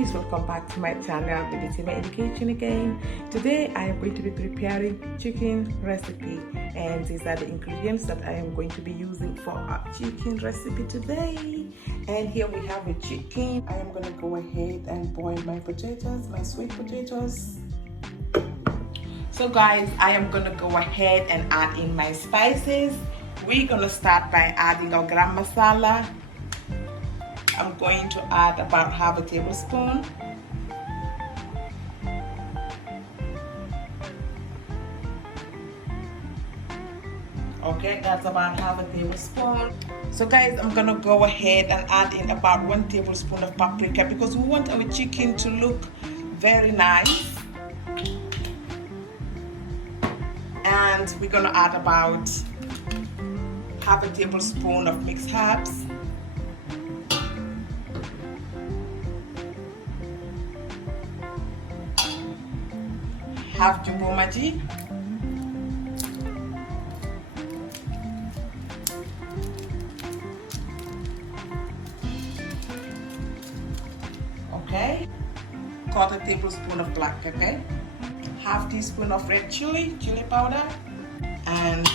guys, welcome back to my channel, Meditima Education again. Today I am going to be preparing chicken recipe, and these are the ingredients that I am going to be using for our chicken recipe today. And here we have a chicken. I am going to go ahead and boil my potatoes, my sweet potatoes. So guys, I am going to go ahead and add in my spices. We're going to start by adding our garam masala. I'm going to add about half a tablespoon. Okay, that's about half a tablespoon. So guys, I'm gonna go ahead and add in about 1 tablespoon of paprika because we want our chicken to look very nice. And we're gonna add about half a tablespoon of mixed herbs. Half jumbo maggi, okay, quarter tablespoon of black pepper, half teaspoon of red chili powder, and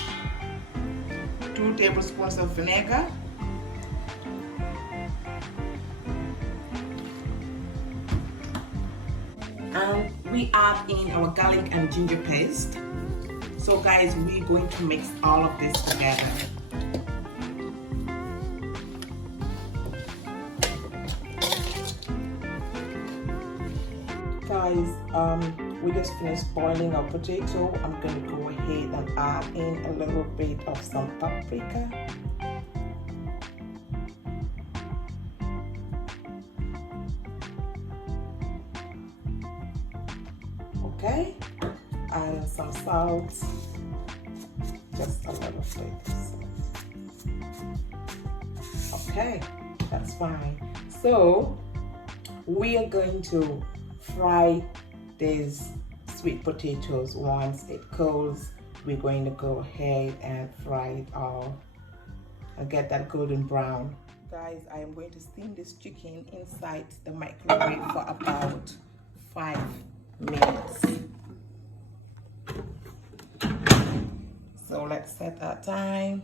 2 tablespoons of vinegar. And we add in our garlic and ginger paste. So guys, we're going to mix all of this together. Guys, we just finished boiling our potato. I'm going to go ahead and add in a little bit of some paprika. Okay, and some salt, just a little bit of salt. Okay, that's fine. So we are going to fry these sweet potatoes. Once it cools, we're going to go ahead and fry it all and get that golden brown. Guys, I am going to steam this chicken inside the microwave for about 5 minutes. So let's set our time.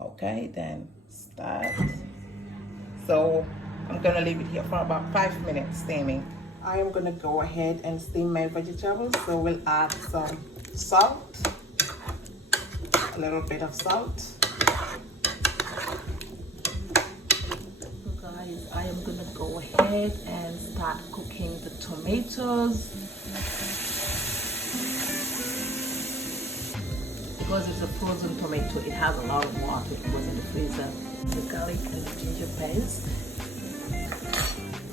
Okay, then start. So I'm gonna leave it here for about 5 minutes steaming. I am gonna go ahead and steam my vegetables. So we'll add some salt, a little bit of salt. I am gonna go ahead and start cooking the tomatoes. Because it's a frozen tomato, it has a lot of water. It goes in the freezer. The garlic and the ginger paste,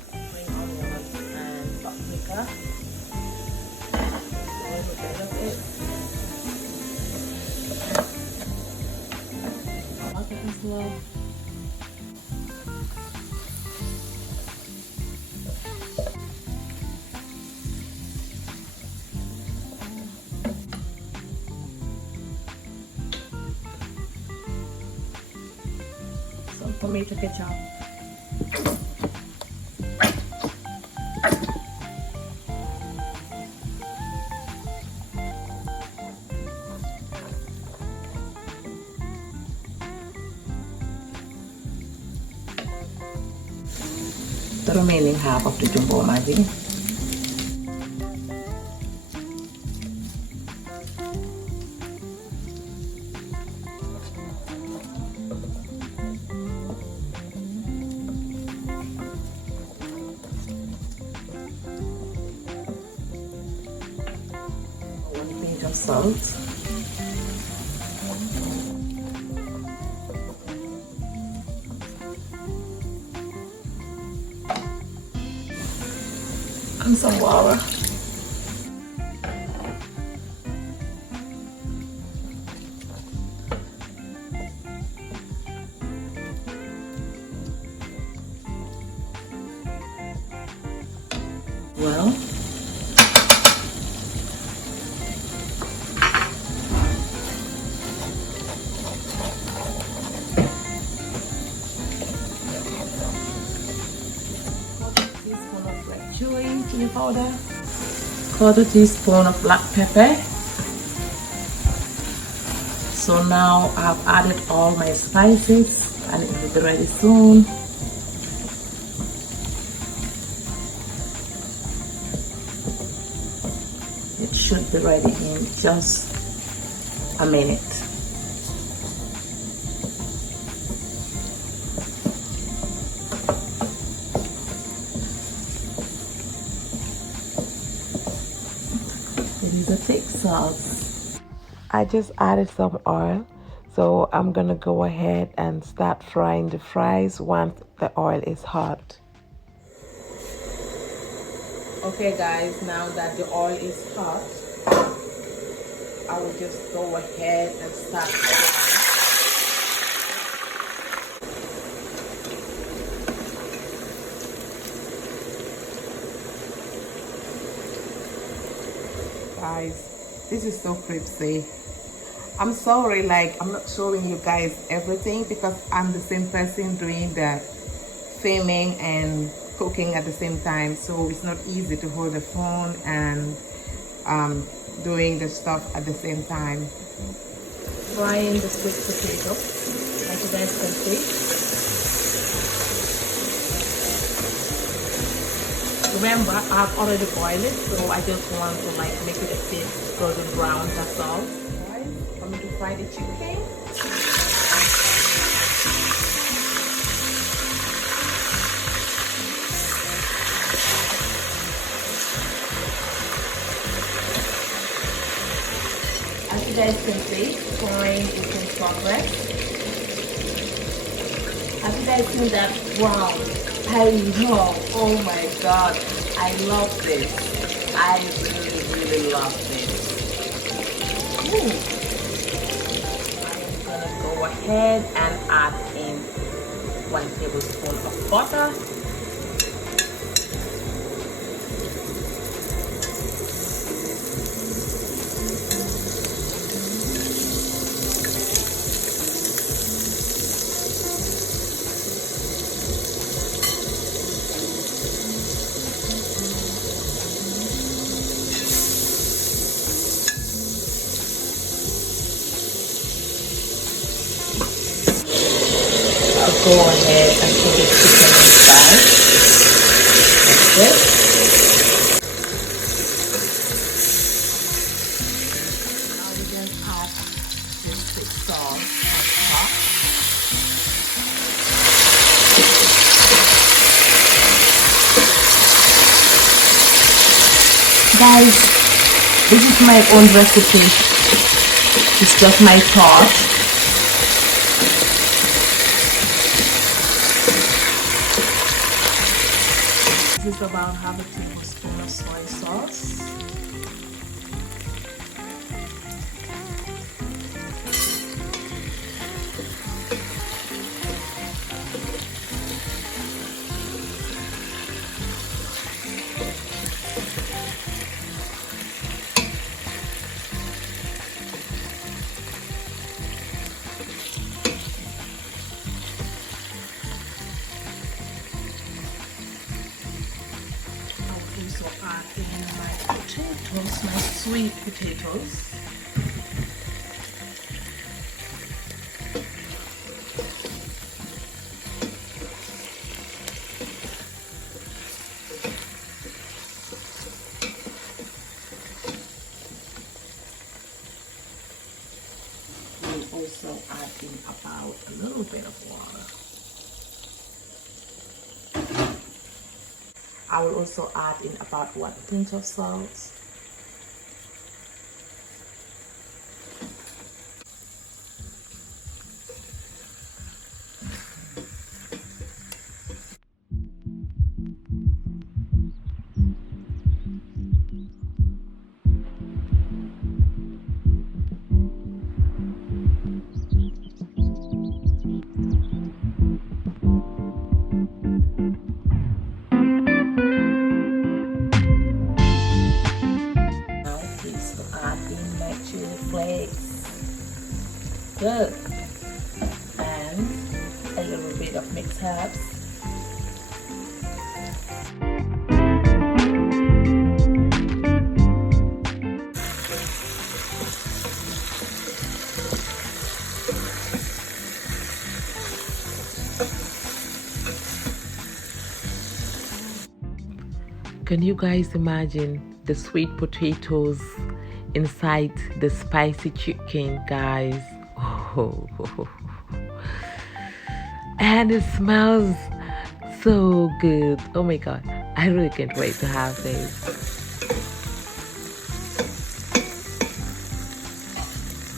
spring onions and paprika. A little bit of it. Water as well. Tomato ketchup. The remaining half of the jumbo maggi. Salt, and some water. Well, chili powder, quarter teaspoon of black pepper. So now I've added all my spices and it will be ready soon. It should be ready in just a minute. It is a thick sauce. I just added some oil, so I'm gonna go ahead and start frying the fries once the oil is hot. Okay guys, now that the oil is hot, I will just go ahead and start frying. Guys, this is so crispy. I'm sorry, like I'm not showing you guys everything because I'm the same person doing the filming and cooking at the same time, so it's not easy to hold the phone and doing the stuff at the same time. Frying the sweet potato, like you guys can see. Remember, I've already boiled it, so I just want to like make it a bit golden brown, that's all. Right, I'm going to fry the chicken. As you guys can see, frying is in progress. Have you guys seen that brown? I love, oh my god, I love this. I really love this. Ooh. I'm gonna go ahead and add in 1 tablespoon of butter. Go ahead and put the chicken inside. That's it. Now we just add this thick sauce on top. Guys, this is my own recipe. It's just my thought. This is about half a tablespoon of soy sauce. Add in my potatoes, my sweet potatoes. We'll also add in about a little bit of water. I will also add in about 1 pinch of salt. Good. And a little bit of mixed herbs. Can you guys imagine the sweet potatoes inside the spicy chicken, guys? Oh, and it smells so good. Oh my god, I really can't wait to have this.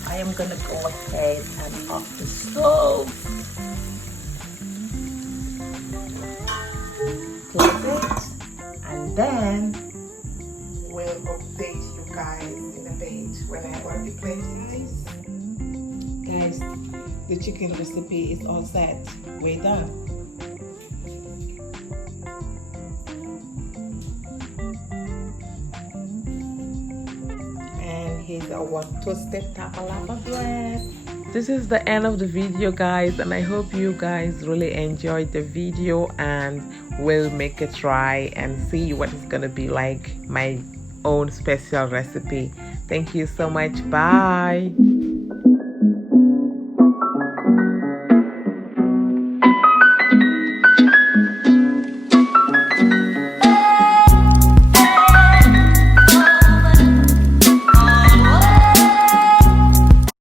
I am gonna go ahead and off the stove. Close it, and then we'll update you guys in a bit when I already plated this. Guys, the chicken recipe is all set. We're done. And here's our toasted tapalapa bread. This is the end of the video, guys, and I hope you guys really enjoyed the video and will make a try and see what it's gonna be like, my own special recipe. Thank you so much. Bye.